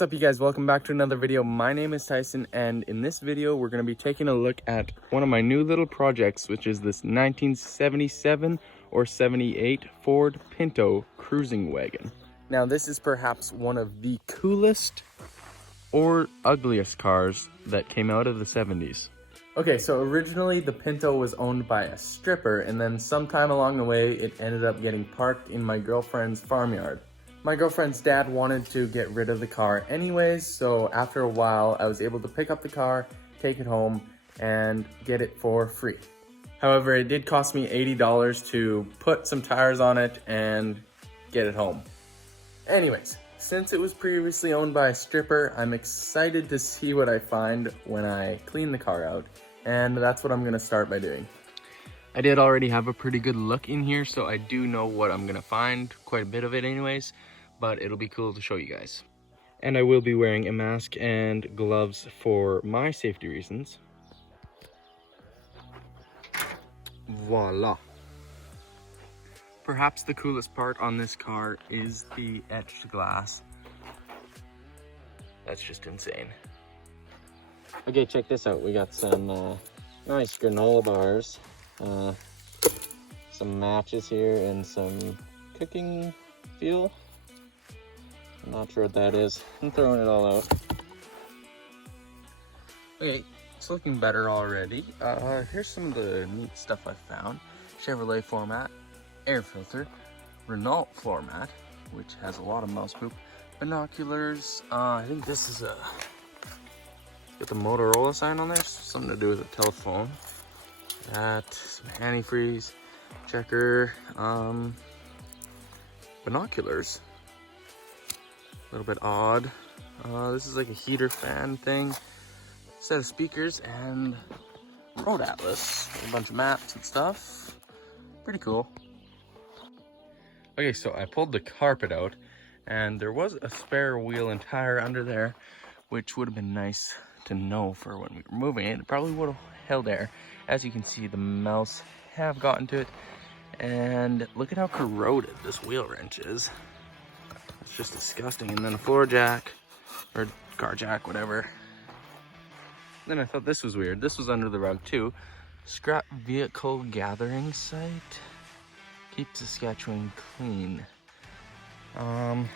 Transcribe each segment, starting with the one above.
What's up, you guys? Welcome back to another video. My name is Tyson, and in this video we're going to be taking a look at one of my new little projects, which is this 1977 or 78 Ford Pinto Cruising Wagon. Now, this is perhaps one of the coolest or ugliest cars that came out of the 70s. Okay, so originally the Pinto was owned by a stripper, and then sometime along the way it ended up getting parked in my girlfriend's farmyard. My girlfriend's dad wanted to get rid of the car anyways, so after a while I was able to pick up the car, take it home, and get it for free. However, it did cost me $80 to put some tires on it and get it home. Anyways, since it was previously owned by a stripper, I'm excited to see what I find when I clean the car out, and that's what I'm going to start by doing. I did already have a pretty good look in here, so I do know what I'm going to find, quite a bit of it anyways, but it'll be cool to show you guys. And I will be wearing a mask and gloves for my safety reasons. Voila. Perhaps the coolest part on this car is the etched glass. That's just insane. Okay, check this out. We got some nice granola bars, some matches here, and some cooking fuel. I'm not sure what that is. I'm throwing it all out. Okay, it's looking better already. Here's some of the neat stuff I found. Chevrolet floor mat, air filter, Renault floor mat, which has a lot of mouse poop, binoculars. I think this is got the Motorola sign on there, something to do with a telephone. That, some antifreeze, checker, binoculars. A little bit odd. This is like a heater fan thing, set of speakers, and road atlas, a bunch of maps and stuff. Pretty cool. Okay, so I pulled the carpet out, and there was a spare wheel and tire under there, which would have been nice to know for when we were moving it. It probably would have held air. As you can see, the mouse have gotten to it, and look at how corroded this wheel wrench is. It's just disgusting. And then a floor jack, or car jack, whatever. Then I thought this was weird. This was under the rug too. Scrap vehicle gathering site. Keeps Saskatchewan clean. Are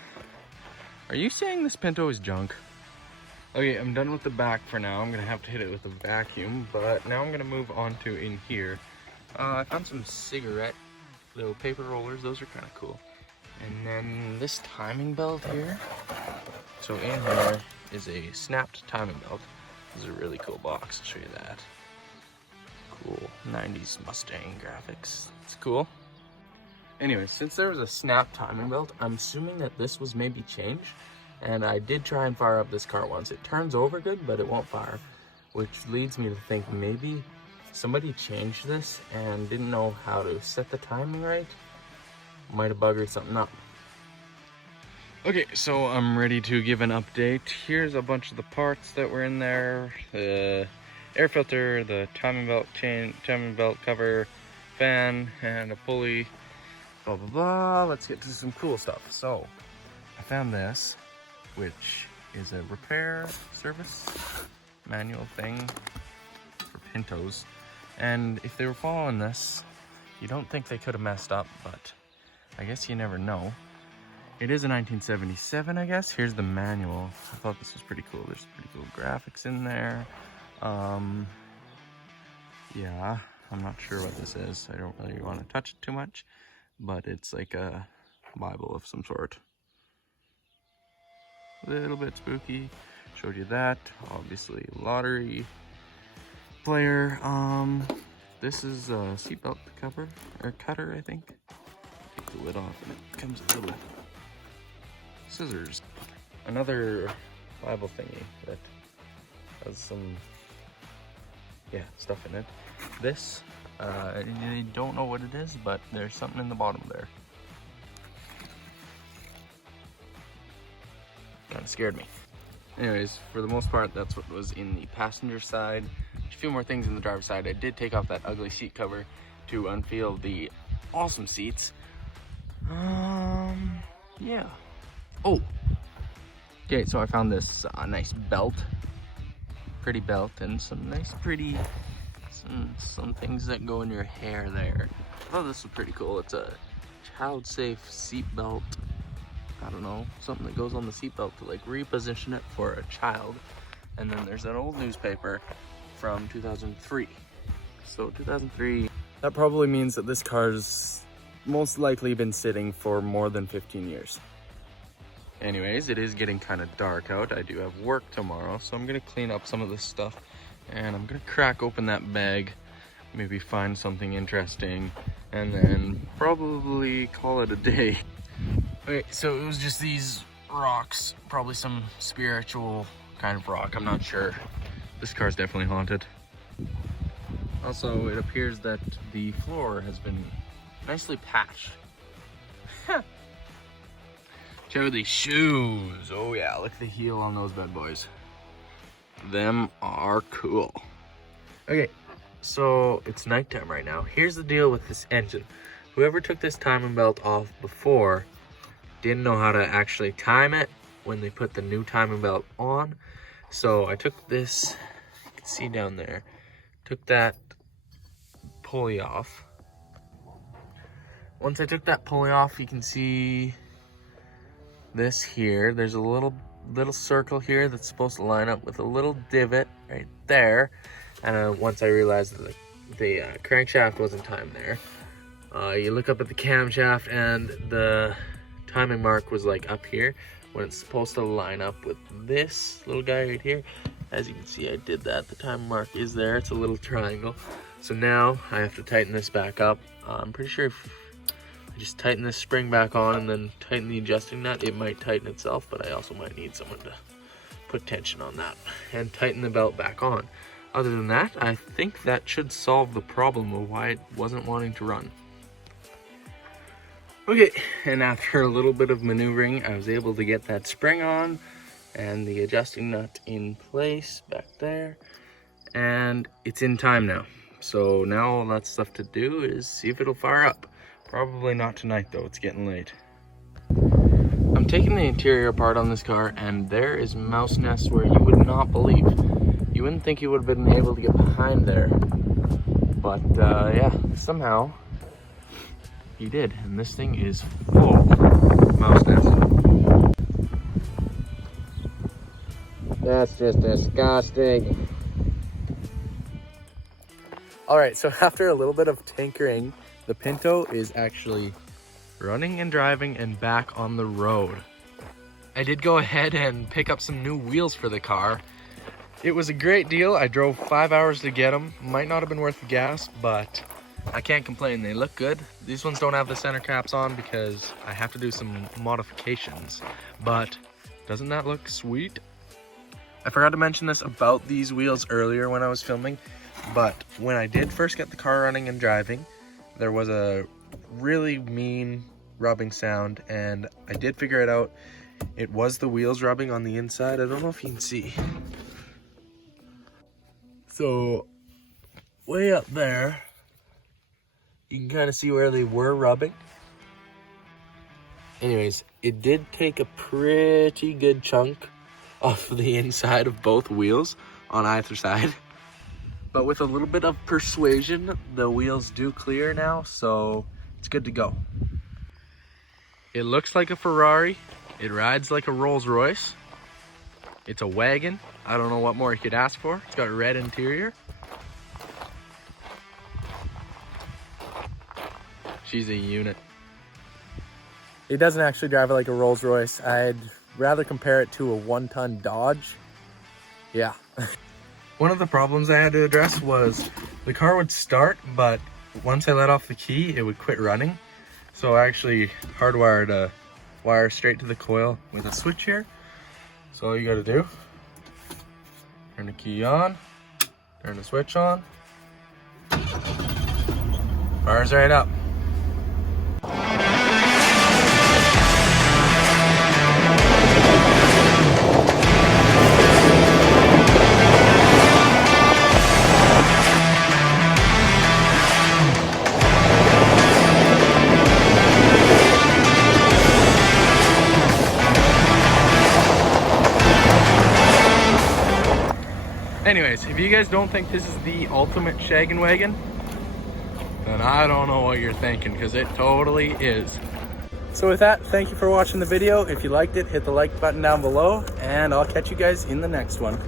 you saying this Pinto is junk? Okay, I'm done with the back for now. I'm gonna have to hit it with a vacuum, but now I'm gonna move on to in here. I found some cigarette little paper rollers. Those are kind of cool. And then this timing belt here. So in here is a snapped timing belt. This is a really cool box. I'll show you that. Cool 90s Mustang graphics. It's cool. Anyway, since there was a snap timing belt, I'm assuming that this was maybe changed. And I did try and fire up this car once. It turns over good, but it won't fire, which leads me to think maybe somebody changed this and didn't know how to set the timing right. Might have buggered something up. Okay, so I'm ready to give an update. Here's a bunch of the parts that were in there. The air filter, the timing belt chain, timing belt cover, fan, and a pulley. Blah, blah, blah. Let's get to some cool stuff. So, I found this, which is a repair service manual thing for Pintos. And if they were following this, you don't think they could have messed up, but I guess you never know. It is a 1977, I guess. Here's the manual. I thought this was pretty cool. There's pretty cool graphics in there. Yeah, I'm not sure what this is. I don't really want to touch it too much, but it's like a Bible of some sort. A little bit spooky. Showed you that. Obviously, lottery player. This is a seatbelt cover or cutter, I think. Take the lid off, and it comes with little scissors. Another Bible thingy that has some stuff in it. This I don't know what it is, but there's something in the bottom there. Kind of scared me. Anyways, for the most part, that's what was in the passenger side. A few more things in the driver's side. I did take off that ugly seat cover to unveil the awesome seats. Yeah. Oh, Okay, so I found this nice belt, pretty belt, and some nice pretty, some things that go in your hair there. Oh, this is pretty cool. It's a child-safe seat belt. I don't know, something that goes on the seat belt to like reposition it for a child. And then there's an old newspaper from 2003. So 2003, that probably means that this car's most likely been sitting for more than 15 years. Anyways, it is getting kind of dark out. I do have work tomorrow, so I'm gonna clean up some of this stuff and I'm gonna crack open that bag, maybe find something interesting, and then probably call it a day. Okay, so it was just these rocks, probably some spiritual kind of rock, I'm not sure. This car's definitely haunted. Also, it appears that the floor has been nicely patched. Check out these shoes. Oh yeah, look at the heel on those bad boys. Them are cool. Okay, so it's nighttime right now. Here's the deal with this engine. Whoever took this timing belt off before didn't know how to actually time it when they put the new timing belt on. So I took this, you can see down there, took that pulley off. Once I took that pulley off, you can see this here. There's a little circle here that's supposed to line up with a little divot right there. And once I realized that the crankshaft wasn't timed there, you look up at the camshaft and the timing mark was like up here when it's supposed to line up with this little guy right here. As you can see, I did that. The timing mark is there. It's a little triangle. So now I have to tighten this back up. I'm pretty sure if I just tighten this spring back on and then tighten the adjusting nut, it might tighten itself, but I also might need someone to put tension on that and tighten the belt back on. Other than that, I think that should solve the problem of why it wasn't wanting to run. Okay, and after a little bit of maneuvering, I was able to get that spring on and the adjusting nut in place back there, and it's in time now. So now all that stuff to do is see if it'll fire up. Probably not tonight though, it's getting late. I'm taking the interior apart on this car and there is mouse nests where you would not believe. You wouldn't think you would have been able to get behind there. But yeah, somehow he did. And this thing is full of mouse nests. That's just disgusting. All right, so after a little bit of tinkering, the Pinto is actually running and driving and back on the road. I did go ahead and pick up some new wheels for the car. It was a great deal. I drove 5 hours to get them. Might not have been worth the gas, but I can't complain. They look good. These ones don't have the center caps on because I have to do some modifications. But doesn't that look sweet? I forgot to mention this about these wheels earlier when I was filming. But when I did first get the car running and driving, there was a really mean rubbing sound, and I did figure it out. It was the wheels rubbing on the inside. I don't know if you can see. So, way up there, you can kind of see where they were rubbing. Anyways, it did take a pretty good chunk off the inside of both wheels on either side. But with a little bit of persuasion, the wheels do clear now, so it's good to go. It looks like a Ferrari. It rides like a Rolls Royce. It's a wagon. I don't know what more you could ask for. It's got a red interior. She's a unit. It doesn't actually drive like a Rolls Royce. I'd rather compare it to a 1-ton Dodge. Yeah. One of the problems I had to address was the car would start, but once I let off the key, it would quit running. So I actually hardwired a wire straight to the coil with a switch here. So all you gotta do, turn the key on, turn the switch on, fires right up. Anyways, if you guys don't think this is the ultimate shaggin' wagon, then I don't know what you're thinking, because it totally is. So with that, thank you for watching the video. If you liked it, hit the like button down below, and I'll catch you guys in the next one.